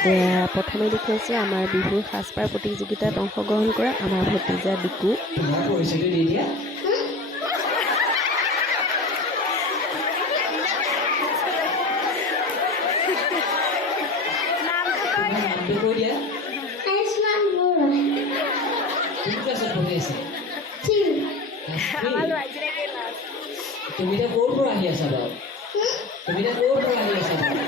প্ৰথমে দেখুৱাইছোঁ আমাৰ বিহুৰ সাজপাৰ প্ৰতিযোগিতাত অংশগ্ৰহণ কৰা আমাৰ ভতিজা ডিকু। তুমি এতিয়া ক'ৰ পৰা আহি আছা বাৰু? তুমি এতিয়া ক'ৰ পৰা আহি আছা বাৰু?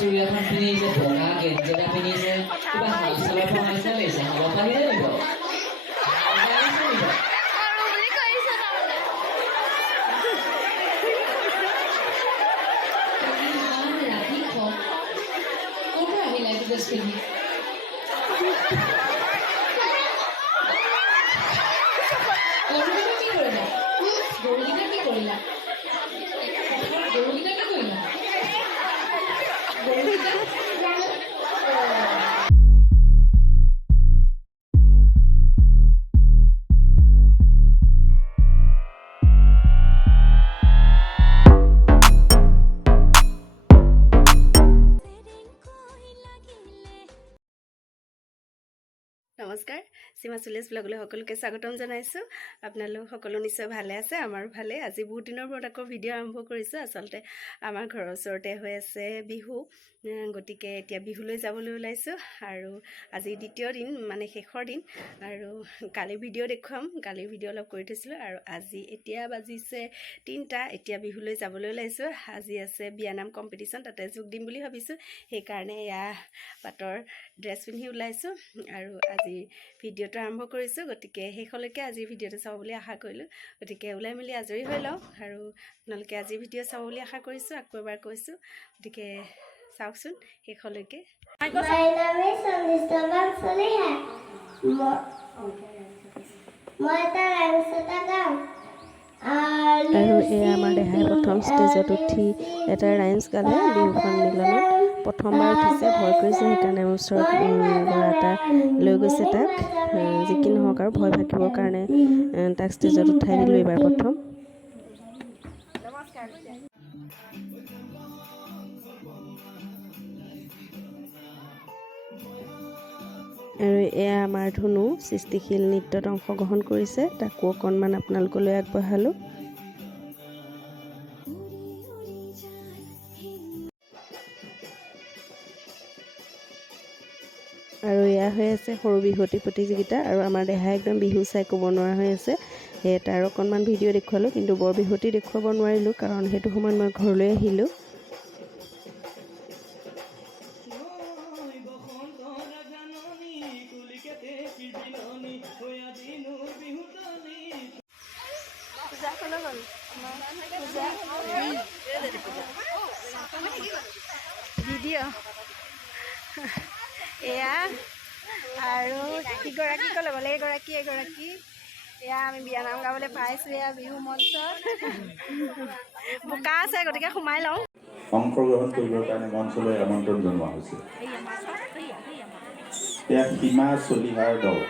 চুৰিয়াখন পিন্ধিছে, বগা গেঞ্জি এটা পিন্ধিছে, কিবা হালচালৰ পৰা আহিছে লাগিছে, হাব পাৰি জানিব? নমস্কাৰ, সীমা চুলেজ ব্লগলৈ সকলোকে স্বাগতম জনাইছোঁ। আপোনালোক সকলো নিশ্চয় ভালে আছে, আমাৰো ভালে। আজি বহুত দিনৰ মূৰত আকৌ ভিডিঅ' আৰম্ভ কৰিছোঁ। আচলতে আমাৰ ঘৰৰ ওচৰতে হৈ আছে বিহু, গতিকে এতিয়া বিহুলৈ যাবলৈ ওলাইছোঁ। আৰু আজি দ্বিতীয় দিন, মানে শেষৰ দিন। আৰু কালি ভিডিঅ' দেখুৱাম, কালি ভিডিঅ' অলপ কৰি থৈছিলোঁ। আৰু আজি এতিয়া বাজিছে 3টা, এতিয়া বিহুলৈ যাবলৈ ওলাইছোঁ। আজি আছে বিয়ানাম কম্পিটিশ্যন, তাতে যোগ দিম বুলি ভাবিছোঁ। সেইকাৰণে এয়া পাটৰ ড্ৰেছ পিন্ধি ওলাইছোঁ আৰু আজি ভিডিঅ'টো আৰম্ভ কৰিছোঁ। গতিকে শেষলৈকে আজিৰ ভিডিঅ'টো চাব বুলি আশা কৰিলোঁ। গতিকে ওলাই মেলি আজৰি হৈ লওঁ আৰু আপোনালোকে আজিৰ ভিডিঅ' চাব বুলি আশা কৰিছোঁ। আকৌ এবাৰ কৈছোঁ, গতিকে চাওকচোন শেষলৈকে। আৰু এয়া আমাৰ দেহাই প্ৰথম ষ্টেজত উঠি এটা ৰাইমছ গালে বিহু সন্মিলনত। প্ৰথমবাৰ উঠিছে, ভয় কৰিছে, সেইকাৰণে ওচৰত ল'ৰা এটা লৈ গৈছে তাক। যি কি নহওক আৰু ভয় ভাগিবৰ কাৰণে তাক ষ্টেজত উঠাই দিলোঁ এইবাৰ প্ৰথম। আৰু এয়া আমাৰ ধুনু সৃষ্টিশীল নৃত্যত অংশগ্ৰহণ কৰিছে, তাকো অকণমান আপোনালোকলৈ আগবঢ়ালোঁ। আৰু এয়া হৈ আছে সৰু বিহুৱতী প্ৰতিযোগিতা। আৰু আমাৰ দেহাই একদম বিহু চাই ক'ব নোৱাৰা হৈ আছে। সেয়ে তাৰ অকণমান ভিডিঅ' দেখুৱালোঁ, কিন্তু বৰ বিহুৱতী দেখুৱাব নোৱাৰিলোঁ, কাৰণ সেইটো সময়ত মই ঘৰলৈ আহিলোঁ। ভিডিঅ' এয়া আৰু ইগৰাকী ক'লে গ'লে এগৰাকী এয়া আমি বিয়ানাম গাবলৈ পাইছোঁ। এয়া বিহু মঞ্চত বোকা আছে, গতিকে সোমাই লওঁ। অংশগ্ৰহণ কৰিবৰ কাৰণে মঞ্চলৈ আমন্ত্ৰণ জনোৱা হৈছে। এয়া সীমা চলিহাৰ দল।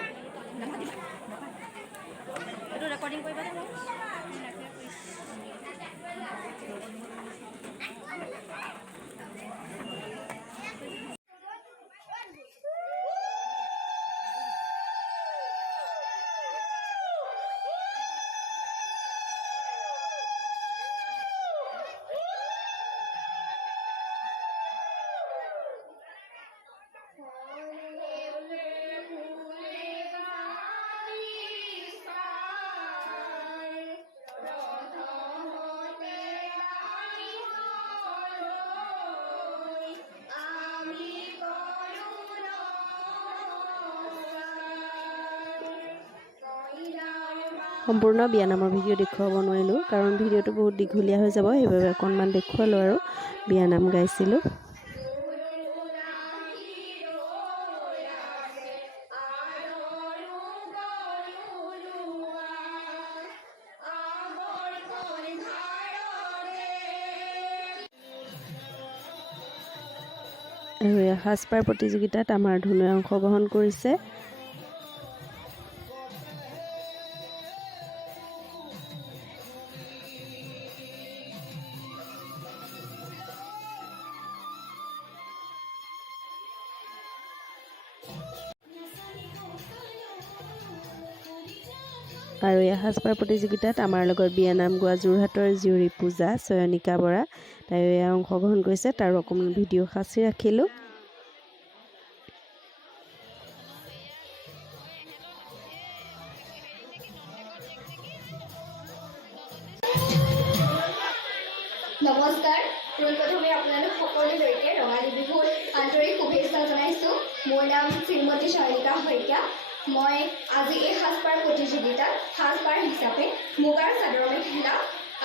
সম্পূৰ্ণ বিয়ানামৰ ভিডিঅ' দেখুৱাব নোৱাৰিলোঁ, কাৰণ ভিডিঅ'টো বহুত দীঘলীয়া হৈ যাব। সেইবাবে অকণমান দেখুৱালোঁ আৰু বিয়ানাম গাইছিলোঁ। আৰু এই সাজপাৰ প্ৰতিযোগিতাত আমাৰ ধুনুৱে অংশগ্ৰহণ কৰিছে। আৰু এই সাজপাৰ প্ৰতিযোগিতাত আমাৰ লগত বিয়ানাম গোৱা যোৰহাটৰ জীয়ৰী পূজা চয়নিকা বৰা তাই অংশগ্ৰহণ কৰিছে। তাৰো অকণমান ভিডিঅ' সাঁচি ৰাখিলোঁ। নমস্কাৰ, পোনপ্ৰথমে আপোনালোক সকলোলৈকে ৰঙালী বিহুৰ আন্তৰিক শুভেচ্ছা জনাইছোঁ। মোৰ নাম শ্ৰীমতী চয়নিকা শইকীয়া। মই আজি এই সাজপাৰ প্ৰতিযোগিতাত সাজপাৰ হিচাপে মুগাৰ চাদৰ মেখেলা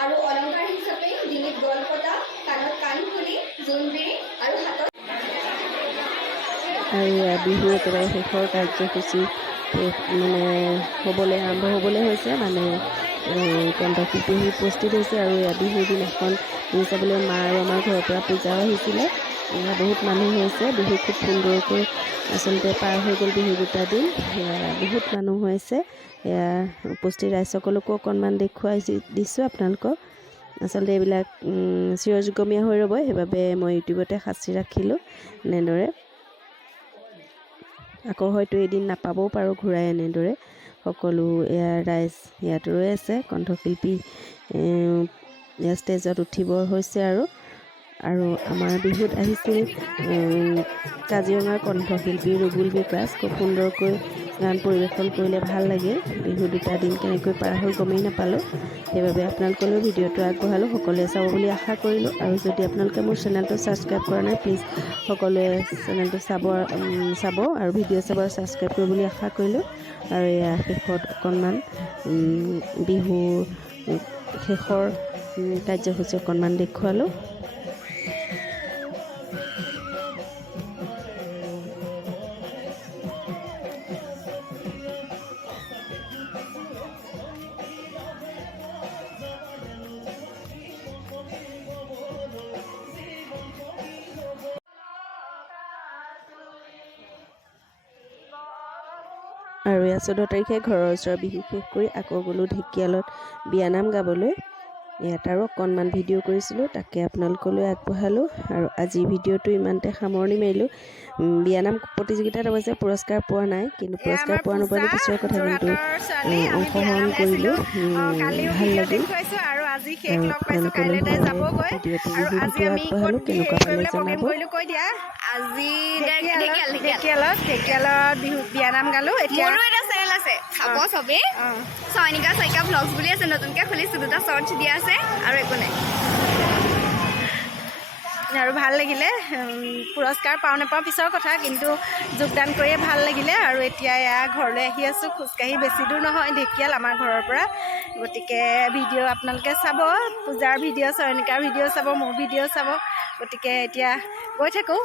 আৰু অলংকাৰ হিচাপে ডিঙিত গলপতা, কাণত কাণফুলি, জোনবিৰি আৰু হাতত আৰু বিহুৰ একেবাৰে শেষৰ কাৰ্যসূচী আৰম্ভ হ'বলৈ হৈছে। কণ্ঠশিল্পী উপস্থিত হৈছে আৰু বিহুৰ দিনাখন বিহু চাবলৈ মা আৰু আমাৰ ঘৰৰ পৰা পূজাও আহিছিলে। বহুত মানুহ হৈছে। বিহু খুব সুন্দৰকৈ আচলতে পাৰ হৈ গ'ল বিহু দুটা দিন। বহুত মানুহ হৈছে। উপস্থিত ৰাইজসকলকো অকণমান দেখুৱাই দিছোঁ আপোনালোকক। আচলতে এইবিলাক চিৰযুগমীয়া হৈ ৰ'ব, সেইবাবে মই ইউটিউবতে সাঁচি ৰাখিলোঁ এনেদৰে। আকৌ হয়তো এদিন নাপাবও পাৰোঁ ঘূৰাই এনেদৰে। সকলো ৰাইজ ইয়াত ৰৈ আছে। কণ্ঠশিল্পী ষ্টেজত উঠিব হৈছে আৰু আমাৰ বিহুত আহিছিল কাজিৰঙাৰ কণ্ঠশিল্পী ৰুবুল বিকাশ। খুব সুন্দৰকৈ গান পৰিৱেশন কৰিলে, ভাল লাগিল। বিহু দুটা দিন কেনেকৈ পাৰ হ'ল গমেই নাপালোঁ। সেইবাবে আপোনালোকলৈও ভিডিঅ'টো আগবঢ়ালোঁ। সকলোৱে চাব বুলি আশা কৰিলোঁ। আৰু যদি আপোনালোকে মোৰ চেনেলটো ছাবস্ক্ৰাইব কৰা নাই, প্লিজ সকলোৱে চেনেলটো চাব আৰু ভিডিঅ' চাব আৰু ছাবস্ক্ৰাইব কৰিব বুলি আশা কৰিলোঁ। আৰু এয়া শেষত অকণমান বিহুৰ শেষৰ কাৰ্যসূচী অকণমান দেখুৱালোঁ। আৰু এয়া 14 তাৰিখে ঘৰৰ ওচৰৰ বিহু শেষ কৰি আকৌ গ'লোঁ ঢেকীয়ালত বিয়ানাম গাবলৈ। ইয়াত আৰু অকণমান ভিডিঅ' কৰিছিলোঁ, তাকে আপোনালোকলৈ আগবঢ়ালোঁ। আৰু আজিৰ ভিডিঅ'টো ইমানতে সামৰণি মাৰিলোঁ। বিয়ানাম প্ৰতিযোগিতাত অৱশ্যে পুৰস্কাৰ পোৱা নাই, কিন্তু পুৰস্কাৰ পোৱা নোপোৱাটো পিছৰ কথা, কিন্তু অংশগ্ৰহণ কৰিলোঁ, ভাল লাগিল। আৰু আপোনালোকলৈ ভিডিঅ'টো বিহু ভিডিঅ' আগবঢ়ালোঁ। কেনেকুৱা পালে জনাব। আজি ঢেকীয়ালত বিহু বিয়ানাম গালোঁ। এতিয়া মোৰো এটা চেনেল আছে, চাব চবেই। চয়নিকা শইকীয়া ব্লগছ বুলি আছে, নতুনকৈ খুলিছোঁ। 2টা শ্বৰ্টছ দিয়া আছে আৰু একো নাই। আৰু ভাল লাগিলে। পুৰস্কাৰ পাওঁ নাপাওঁ পিছৰ কথা, কিন্তু যোগদান কৰিয়ে ভাল লাগিলে। আৰু এতিয়া এয়া ঘৰলৈ আহি আছোঁ খোজকাঢ়ি। বেছি দূৰ নহয় ঢেকীয়াল আমাৰ ঘৰৰ পৰা। গতিকে ভিডিঅ' আপোনালোকে চাব, পূজাৰ ভিডিঅ', চয়নিকাৰ ভিডিঅ' চাব, মোৰ ভিডিঅ' চাব। গতিকে এতিয়া গৈ থাকোঁ।